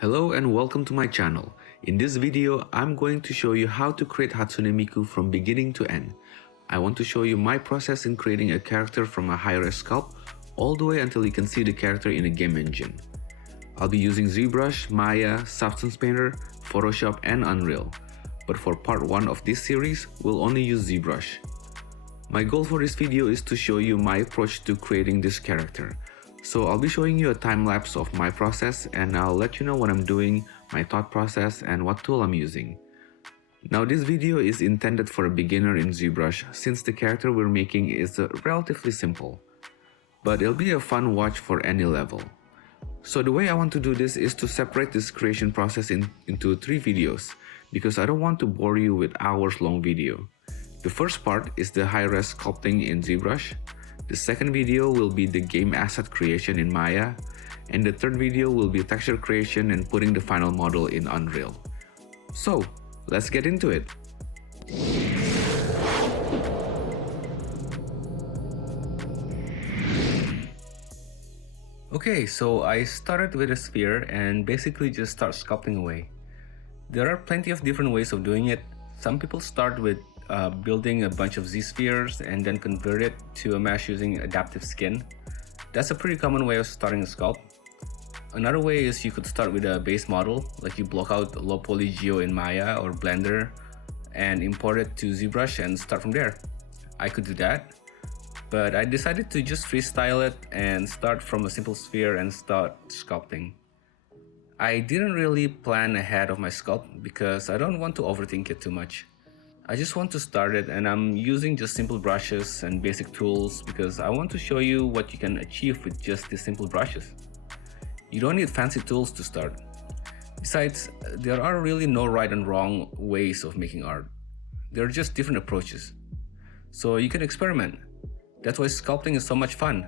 Hello and welcome to my channel. In this video, I'm going to show you how to create Hatsune Miku from beginning to end. I want to show you my process in creating a character from a high-res sculpt all the way until you can see the character in a game engine. I'll be using Zbrush, Maya, Substance Painter, Photoshop and Unreal. But for part 1 of this series, we'll only use Zbrush. My goal for this video is to show you my approach to creating this character. So I'll be showing you a time-lapse of my process and I'll let you know what I'm doing, my thought process and what tool I'm using. Now this video is intended for a beginner in Zbrush since the character we're making is relatively simple. But it'll be a fun watch for any level. So the way I want to do this is to separate this creation process into 3 videos because I don't want to bore you with hours-long video. The first part is the high-res sculpting in Zbrush. The second video will be the game asset creation in Maya, and the third video will be texture creation and putting the final model in Unreal. So, let's get into it! Okay, so I started with a sphere and basically just start sculpting away. There are plenty of different ways of doing it. Some people start with building a bunch of Z-spheres and then convert it to a mesh using adaptive skin. That's a pretty common way of starting a sculpt. Another way is you could start with a base model, like you block out low poly geo in Maya or Blender and import it to Zbrush and start from there. I could do that, but I decided to just freestyle it and start from a simple sphere and start sculpting. I didn't really plan ahead of my sculpt because I don't want to overthink it too much. I just want to start it and I'm using just simple brushes and basic tools because I want to show you what you can achieve with just these simple brushes. You don't need fancy tools to start. Besides, there are really no right and wrong ways of making art. There are just different approaches. So you can experiment. That's why sculpting is so much fun.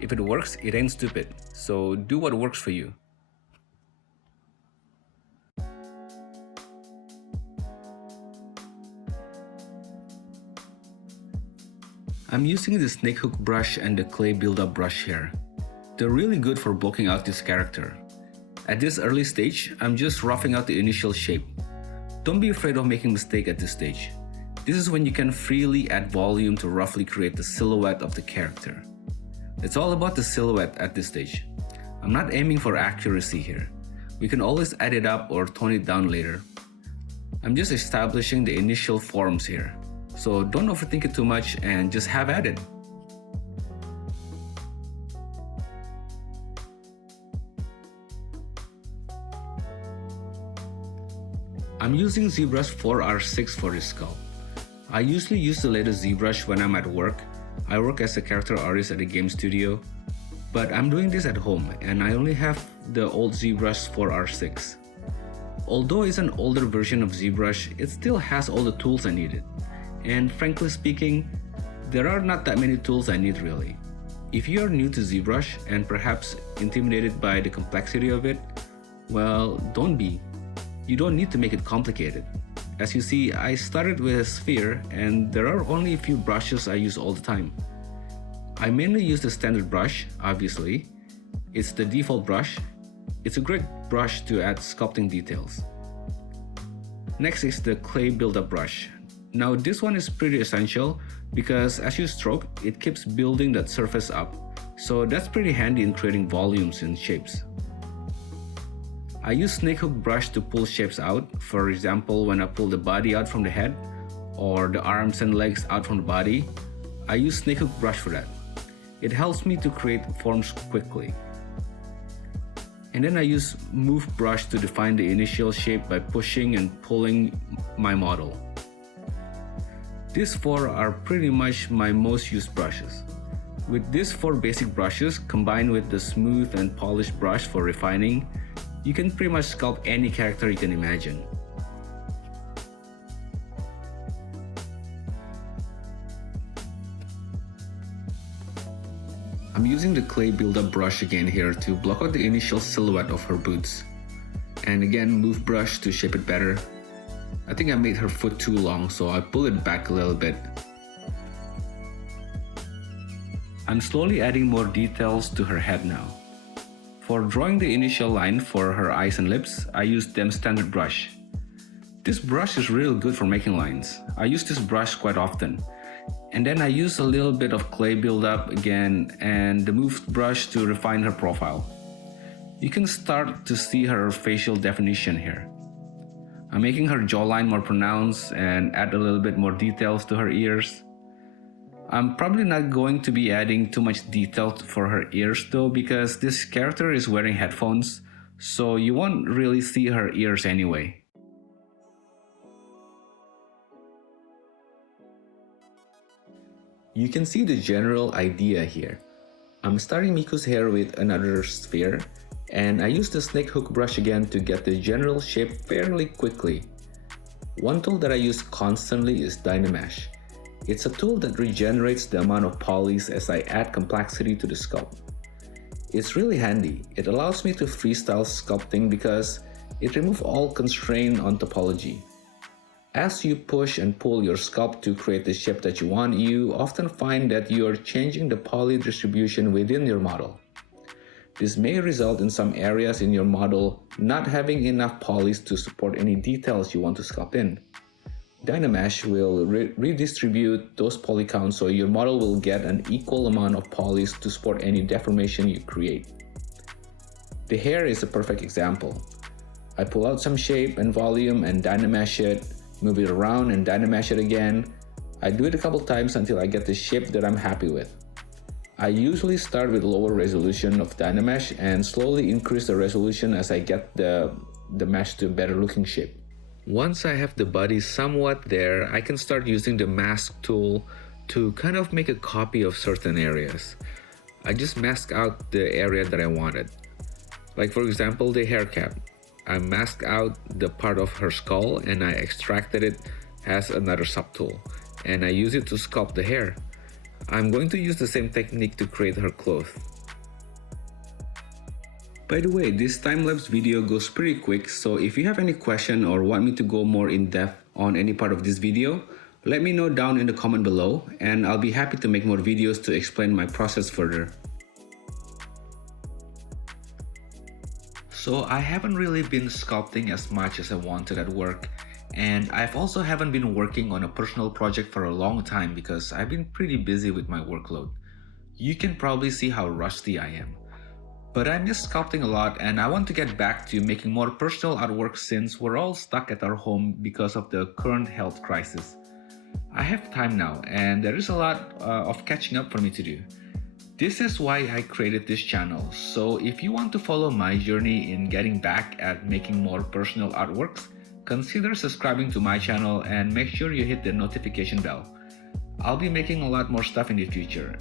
If it works, it ain't stupid. So do what works for you. I'm using the snake hook brush and the clay build-up brush here. They're really good for blocking out this character. At this early stage, I'm just roughing out the initial shape. Don't be afraid of making mistakes at this stage. This is when you can freely add volume to roughly create the silhouette of the character. It's all about the silhouette at this stage. I'm not aiming for accuracy here. We can always add it up or tone it down later. I'm just establishing the initial forms here. So don't overthink it too much and just have at it. I'm using ZBrush 4R6 for this sculpt. I usually use the latest ZBrush when I'm at work. I work as a character artist at a game studio, but I'm doing this at home and I only have the old ZBrush 4R6. Although it's an older version of ZBrush, it still has all the tools I needed. And frankly speaking, there are not that many tools I need really. If you are new to ZBrush and perhaps intimidated by the complexity of it, well, don't be. You don't need to make it complicated. As you see, I started with a sphere and there are only a few brushes I use all the time. I mainly use the standard brush, obviously. It's the default brush. It's a great brush to add sculpting details. Next is the clay build-up brush. Now this one is pretty essential because as you stroke, it keeps building that surface up. So that's pretty handy in creating volumes and shapes. I use snake hook brush to pull shapes out. For example, when I pull the body out from the head or the arms and legs out from the body, I use snake hook brush for that. It helps me to create forms quickly. And then I use move brush to define the initial shape by pushing and pulling my model. These 4 are pretty much my most used brushes. With these 4 basic brushes combined with the smooth and polished brush for refining, you can pretty much sculpt any character you can imagine. I'm using the clay build-up brush again here to block out the initial silhouette of her boots. And again, move brush to shape it better. I think I made her foot too long, so I pull it back a little bit. I'm slowly adding more details to her head now. For drawing the initial line for her eyes and lips, I used them standard brush. This brush is real good for making lines. I use this brush quite often. And then I use a little bit of clay buildup again and the moved brush to refine her profile. You can start to see her facial definition here. I'm making her jawline more pronounced and add a little bit more details to her ears. I'm probably not going to be adding too much detail for her ears though, because this character is wearing headphones, so you won't really see her ears anyway. You can see the general idea here. I'm starting Miku's hair with another sphere, and I use the snake hook brush again to get the general shape fairly quickly. One tool that I use constantly is Dynamesh. It's a tool that regenerates the amount of polys as I add complexity to the sculpt. It's really handy. It allows me to freestyle sculpting because it removes all constraint on topology. As you push and pull your sculpt to create the shape that you want, you often find that you're changing the poly distribution within your model. This may result in some areas in your model not having enough polys to support any details you want to sculpt in. Dynamesh will redistribute those poly counts so your model will get an equal amount of polys to support any deformation you create. The hair is a perfect example. I pull out some shape and volume and Dynamesh it, move it around and Dynamesh it again. I do it a couple times until I get the shape that I'm happy with. I usually start with lower resolution of Dynamesh and slowly increase the resolution as I get the mesh to a better looking shape. Once I have the body somewhat there, I can start using the mask tool to kind of make a copy of certain areas. I just mask out the area that I wanted. Like for example, the hair cap. I masked out the part of her skull and I extracted it as another subtool. And I use it to sculpt the hair. I'm going to use the same technique to create her clothes. By the way, this time-lapse video goes pretty quick, so if you have any question or want me to go more in depth on any part of this video, let me know down in the comment below and I'll be happy to make more videos to explain my process further. So I haven't really been sculpting as much as I wanted at work, and I've also haven't been working on a personal project for a long time because I've been pretty busy with my workload. You can probably see how rusty I am. But I miss sculpting a lot and I want to get back to making more personal artwork since we're all stuck at our home because of the current health crisis. I have time now and there is a lot of catching up for me to do. This is why I created this channel, so if you want to follow my journey in getting back at making more personal artworks, consider subscribing to my channel and make sure you hit the notification bell. I'll be making a lot more stuff in the future.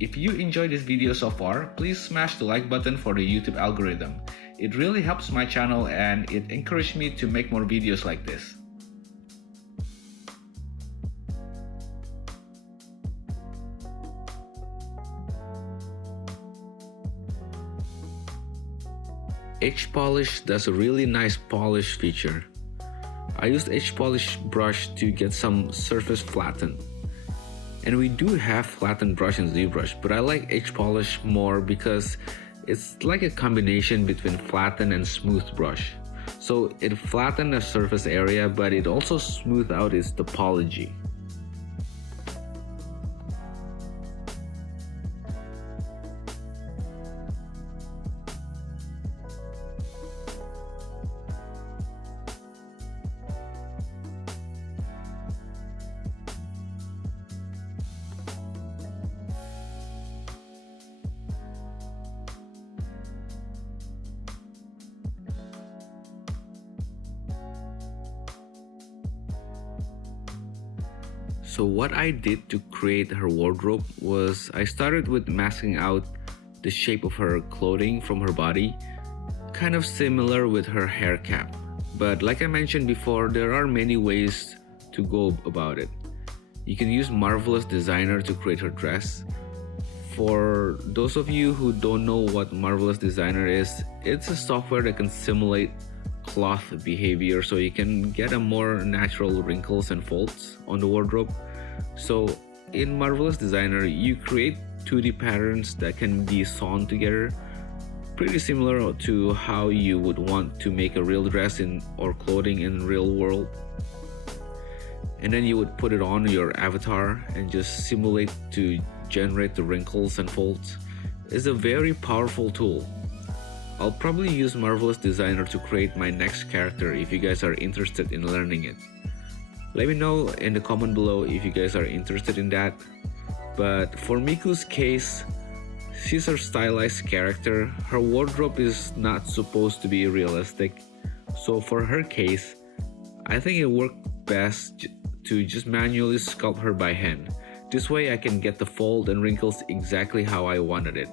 If you enjoyed this video so far, please smash the like button for the YouTube algorithm. It really helps my channel and it encourages me to make more videos like this. Edge Polish does a really nice polish feature. I used Edge Polish brush to get some surface flattened. And we do have flattened brush in Zbrush, but I like Edge Polish more because it's like a combination between flatten and smooth brush. So it flattened the surface area, but it also smoothed out its topology. So what I did to create her wardrobe was I started with masking out the shape of her clothing from her body, kind of similar with her hair cap. But like I mentioned before, there are many ways to go about it. You can use Marvelous Designer to create her dress. For those of you who don't know what Marvelous Designer is, it's a software that can simulate cloth behavior so you can get a more natural wrinkles and folds on the wardrobe. So in Marvelous Designer, you create 2D patterns that can be sewn together pretty similar to how you would want to make a real dress in or clothing in real world. And then you would put it on your avatar and just simulate to generate the wrinkles and folds. It's a very powerful tool. I'll probably use Marvelous Designer to create my next character if you guys are interested in learning it. Let me know in the comment below if you guys are interested in that. But for Miku's case, she's a stylized character. Her wardrobe is not supposed to be realistic. So for her case, I think it worked best to just manually sculpt her by hand. This way I can get the fold and wrinkles exactly how I wanted it.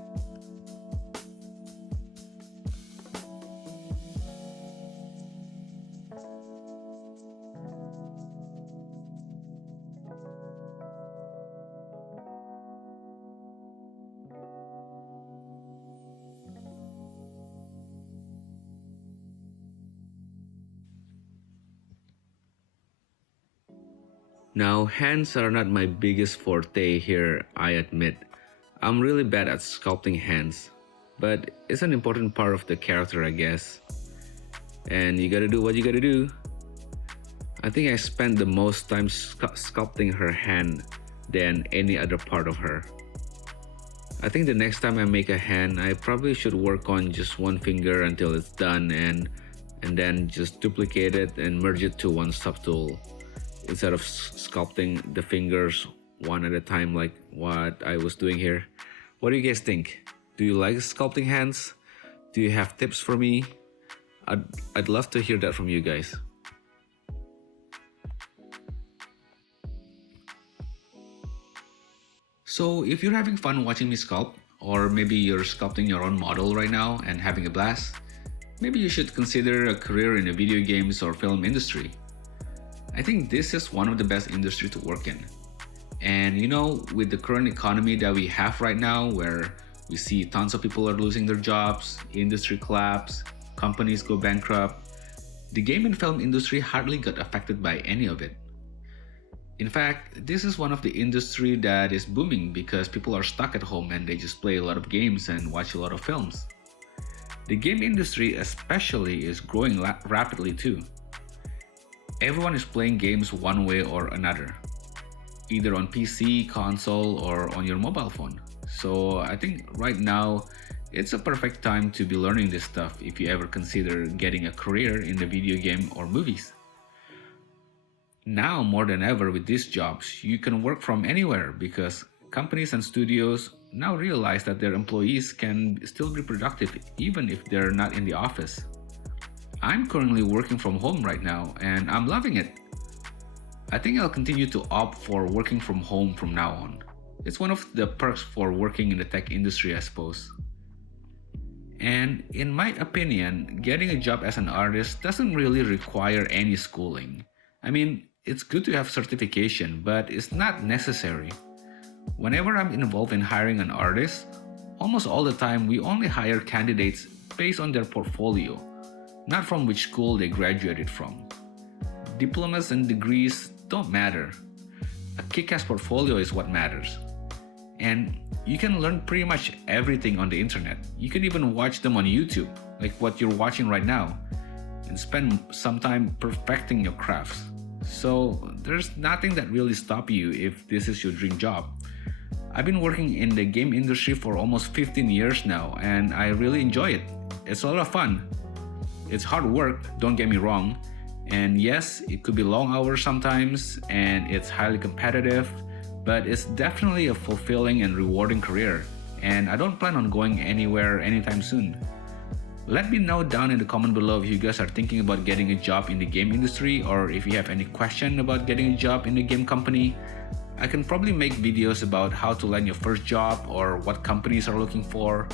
Now, hands are not my biggest forte here, I admit. I'm really bad at sculpting hands, but it's an important part of the character, I guess. And you gotta do what you gotta do. I think I spent the most time sculpting her hand than any other part of her. I think the next time I make a hand, I probably should work on just one finger until it's done and then just duplicate it and merge it to one subtool, instead of sculpting the fingers one at a time like what I was doing here. What do you guys think? Do you like sculpting hands? Do you have tips for me? I'd love to hear that from you guys. So if you're having fun watching me sculpt, or maybe you're sculpting your own model right now and having a blast, maybe you should consider a career in the video games or film industry. I think this is one of the best industries to work in. And you know, with the current economy that we have right now, where we see tons of people are losing their jobs, industry collapse, companies go bankrupt, the game and film industry hardly got affected by any of it. In fact, this is one of the industry that is booming because people are stuck at home and they just play a lot of games and watch a lot of films. The game industry especially is growing rapidly too. Everyone is playing games one way or another, either on PC, console, or on your mobile phone. So I think right now, it's a perfect time to be learning this stuff if you ever consider getting a career in the video game or movies. Now more than ever with these jobs, you can work from anywhere because companies and studios now realize that their employees can still be productive even if they're not in the office. I'm currently working from home right now and I'm loving it. I think I'll continue to opt for working from home from now on. It's one of the perks for working in the tech industry, I suppose. And in my opinion, getting a job as an artist doesn't really require any schooling. I mean, it's good to have certification, but it's not necessary. Whenever I'm involved in hiring an artist, almost all the time we only hire candidates based on their portfolio, not from which school they graduated from. Diplomas and degrees don't matter. A kick-ass portfolio is what matters. And you can learn pretty much everything on the internet. You can even watch them on YouTube, like what you're watching right now, and spend some time perfecting your crafts. So there's nothing that really stops you if this is your dream job. I've been working in the game industry for almost 15 years now, and I really enjoy it. It's a lot of fun. It's hard work, don't get me wrong. And yes, it could be long hours sometimes, and it's highly competitive, but it's definitely a fulfilling and rewarding career. And I don't plan on going anywhere anytime soon. Let me know down in the comment below if you guys are thinking about getting a job in the game industry, or if you have any question about getting a job in the game company. I can probably make videos about how to land your first job or what companies are looking for.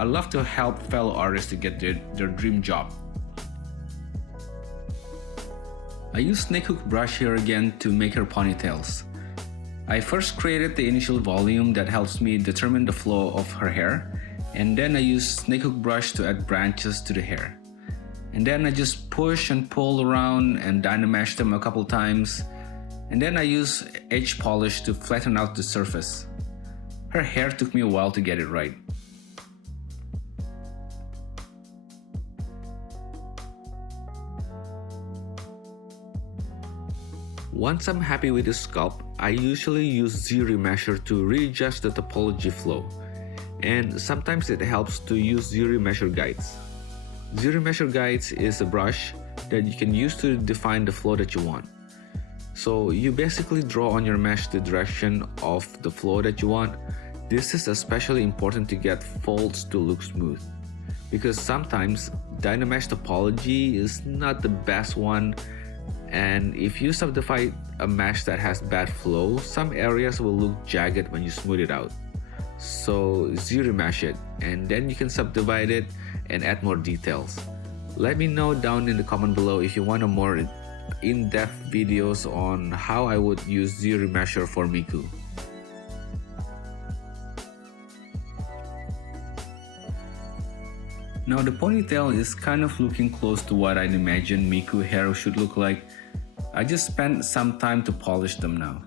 I love to help fellow artists to get their dream job. I use snakehook brush here again to make her ponytails. I first created the initial volume that helps me determine the flow of her hair, and then I use snakehook brush to add branches to the hair. And then I just push and pull around and dynamesh them a couple times, and then I use edge polish to flatten out the surface. Her hair took me a while to get it right. Once I'm happy with the sculpt, I usually use Z-Remesher to readjust the topology flow, and sometimes it helps to use Z-Remesher guides. Z-Remesher guides is a brush that you can use to define the flow that you want. So you basically draw on your mesh the direction of the flow that you want. This is especially important to get folds to look smooth, because sometimes Dynamesh topology is not the best one, and if you subdivide a mesh that has bad flow, some areas will look jagged when you smooth it out. So Z-Remesh it, and then you can subdivide it and add more details. Let me know down in the comment below if you want a more in-depth videos on how I would use Z-Remesher for Miku. Now the ponytail is kind of looking close to what I'd imagine Miku hair should look like. I just spent some time to polish them now.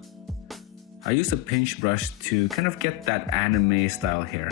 I use a pinch brush to kind of get that anime style hair.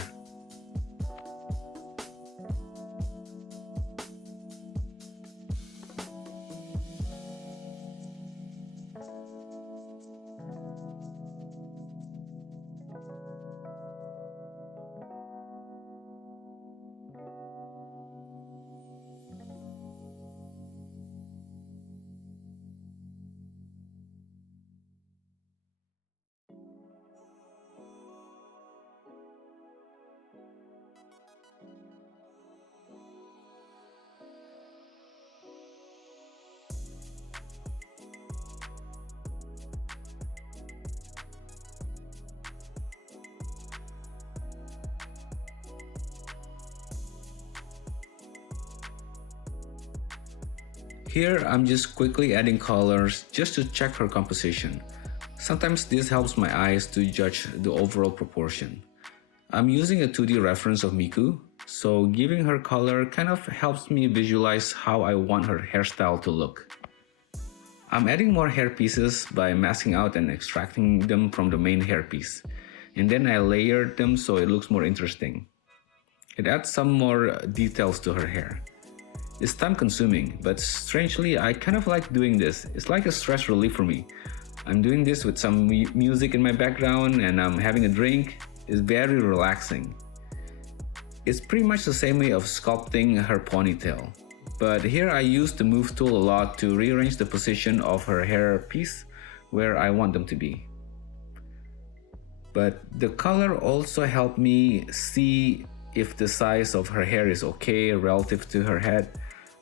Here I'm just quickly adding colors just to check her composition. Sometimes this helps my eyes to judge the overall proportion. I'm using a 2D reference of Miku, so giving her color kind of helps me visualize how I want her hairstyle to look. I'm adding more hair pieces by masking out and extracting them from the main hairpiece, and then I layered them so it looks more interesting. It adds some more details to her hair. It's time consuming, but strangely I kind of like doing this. It's like a stress relief for me. I'm doing this with some music in my background and I'm having a drink. It's very relaxing. It's pretty much the same way of sculpting her ponytail. But here I use the move tool a lot to rearrange the position of her hair piece where I want them to be. But the color also helped me see if the size of her hair is okay relative to her head.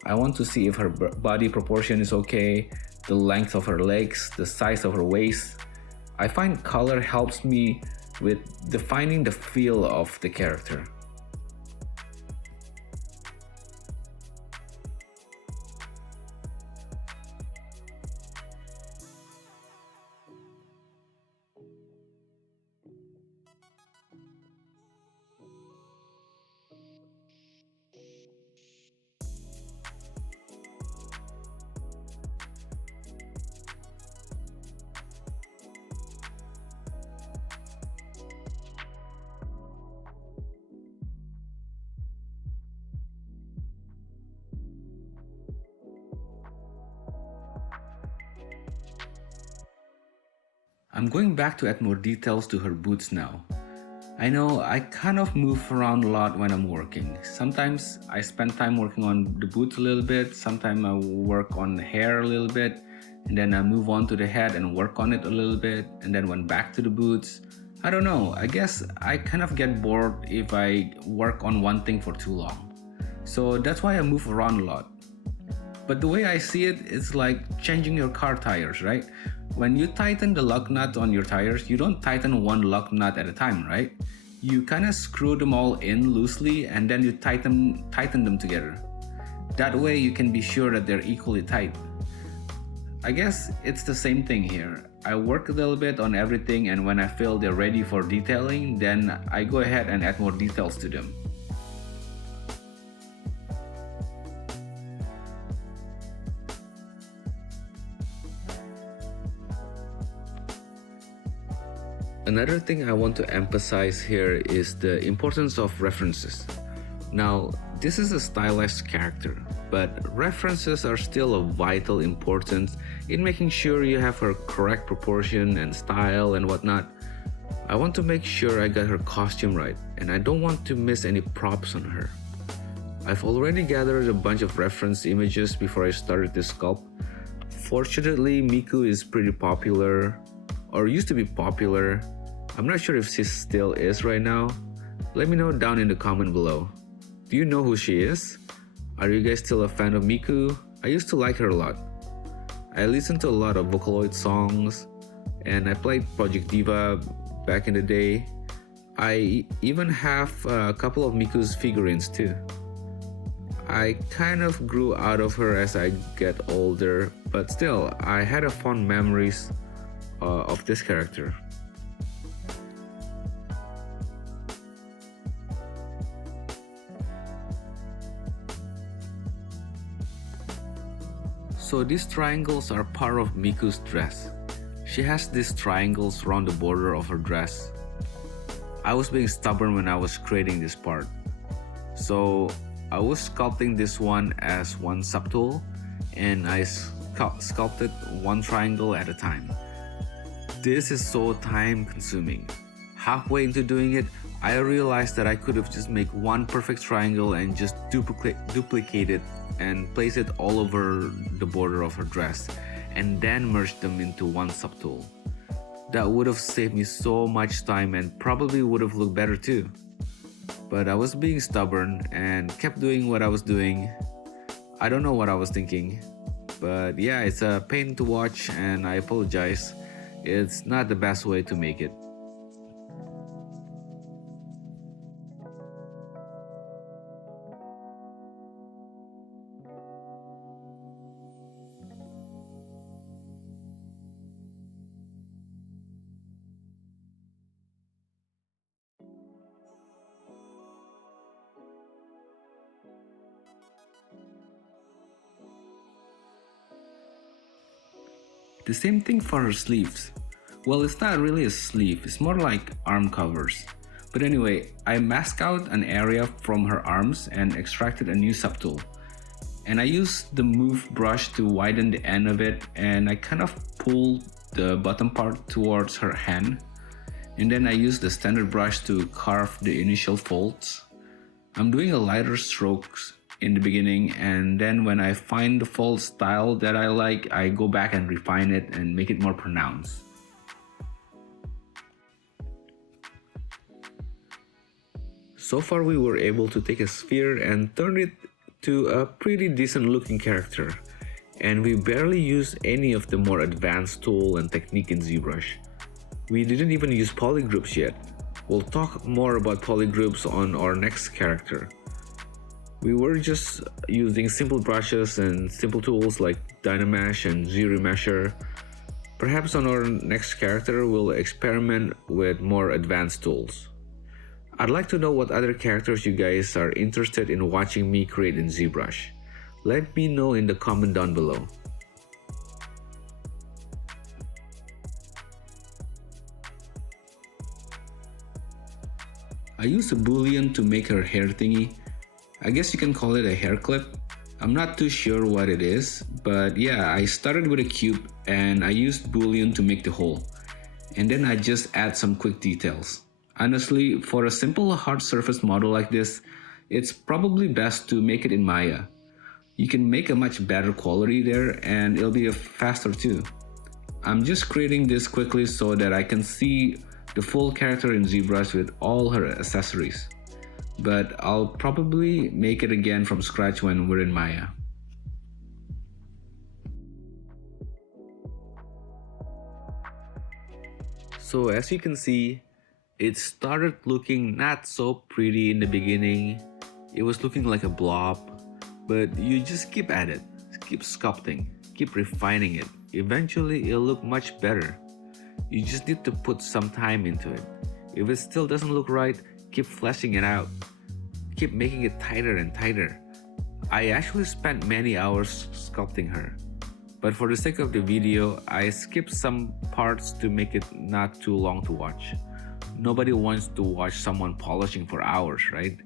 I want to see if her body proportion is okay, the length of her legs, the size of her waist. I find color helps me with defining the feel of the character. I'm going back to add more details to her boots now. I know I kind of move around a lot when I'm working. Sometimes I spend time working on the boots a little bit, sometimes I work on the hair a little bit, and then I move on to the head and work on it a little bit, and then went back to the boots. I don't know, I guess I kind of get bored if I work on one thing for too long. So that's why I move around a lot. But the way I see it, it's like changing your car tires, right? When you tighten the lug nut on your tires, you don't tighten one lug nut at a time, right? You kind of screw them all in loosely and then you tighten them together. That way you can be sure that they're equally tight. I guess it's the same thing here. I work a little bit on everything, and when I feel they're ready for detailing, then I go ahead and add more details to them. Another thing I want to emphasize here is the importance of references. Now, this is a stylized character, but references are still of vital importance in making sure you have her correct proportion and style and whatnot. I want to make sure I got her costume right, and I don't want to miss any props on her. I've already gathered a bunch of reference images before I started this sculpt. Fortunately, Miku is pretty popular, or used to be popular. I'm not sure if she still is right now. Let me know down in the comment below. Do you know who she is? Are you guys still a fan of Miku? I used to like her a lot. I listened to a lot of Vocaloid songs, and I played Project Diva back in the day. I even have a couple of Miku's figurines too. I kind of grew out of her as I get older, but still, I had a fond memories of this character. So these triangles are part of Miku's dress. She has these triangles around the border of her dress. I was being stubborn when I was creating this part. So I was sculpting this one as one subtool, and I sculpted one triangle at a time. This is so time consuming. Halfway into doing it, I realized that I could have just made one perfect triangle and just duplicate it and place it all over the border of her dress, and then merge them into one subtool. That would have saved me so much time and probably would have looked better too. But I was being stubborn and kept doing what I was doing. I don't know what I was thinking. But yeah, it's a pain to watch and I apologize. It's not the best way to make it. The same thing for her sleeves. Well, it's not really a sleeve, it's more like arm covers. But anyway, I masked out an area from her arms and extracted a new subtool. And I used the move brush to widen the end of it, and I kind of pulled the bottom part towards her hand. And then I used the standard brush to carve the initial folds. I'm doing a lighter strokes in the beginning, and then when I find the fold style that I like, I go back and refine it and make it more pronounced. So far we were able to take a sphere and turn it to a pretty decent looking character, and we barely use any of the more advanced tool and technique in Zbrush. We didn't even use polygroups yet. We'll talk more about polygroups on our next character. We were just using simple brushes and simple tools like Dynamesh and Z-Remesher. Perhaps on our next character we'll experiment with more advanced tools. I'd like to know what other characters you guys are interested in watching me create in Zbrush. Let me know in the comment down below. I used a boolean to make her hair thingy. I guess you can call it a hair clip. I'm not too sure what it is, but yeah, I started with a cube and I used boolean to make the hole. And then I just add some quick details. Honestly, for a simple hard surface model like this, it's probably best to make it in Maya. You can make a much better quality there and it'll be faster too. I'm just creating this quickly so that I can see the full character in Zbrush with all her accessories. But I'll probably make it again from scratch when we're in Maya. So as you can see, it started looking not so pretty in the beginning. It was looking like a blob, but you just keep at it, keep sculpting, keep refining it. Eventually it'll look much better. You just need to put some time into it. If it still doesn't look right, keep fleshing it out. Keep making it tighter and tighter. I actually spent many hours sculpting her. But for the sake of the video, I skipped some parts to make it not too long to watch. Nobody wants to watch someone polishing for hours, right?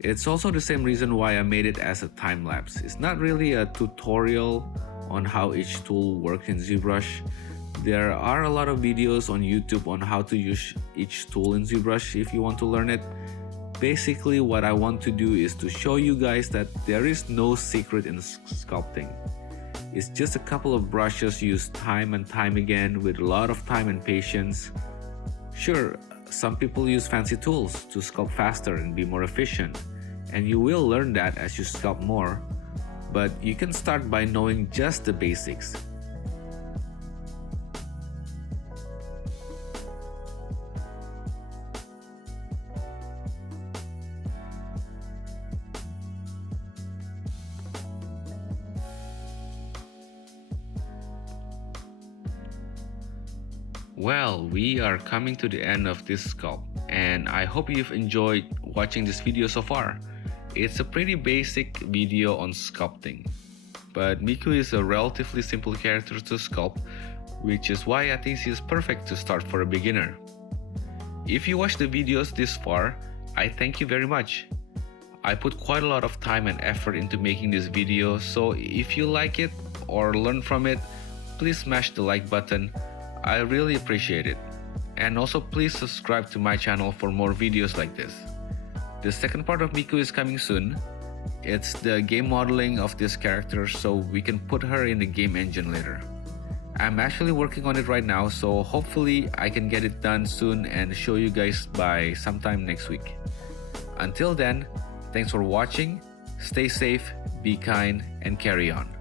It's also the same reason why I made it as a time lapse. It's not really a tutorial on how each tool works in ZBrush. There are a lot of videos on YouTube on how to use each tool in ZBrush if you want to learn it. Basically, what I want to do is to show you guys that there is no secret in sculpting. It's just a couple of brushes used time and time again with a lot of time and patience. Sure, some people use fancy tools to sculpt faster and be more efficient, and you will learn that as you sculpt more, but you can start by knowing just the basics. Well, we are coming to the end of this sculpt, and I hope you've enjoyed watching this video so far. It's a pretty basic video on sculpting, but Miku is a relatively simple character to sculpt, which is why I think she is perfect to start for a beginner. If you watched the videos this far, I thank you very much. I put quite a lot of time and effort into making this video, so if you like it or learn from it, please smash the like button. I really appreciate it. And also please subscribe to my channel for more videos like this. The second part of Miku is coming soon. It's the game modeling of this character so we can put her in the game engine later. I'm actually working on it right now, so hopefully I can get it done soon and show you guys by sometime next week. Until then, thanks for watching, stay safe, be kind, and carry on.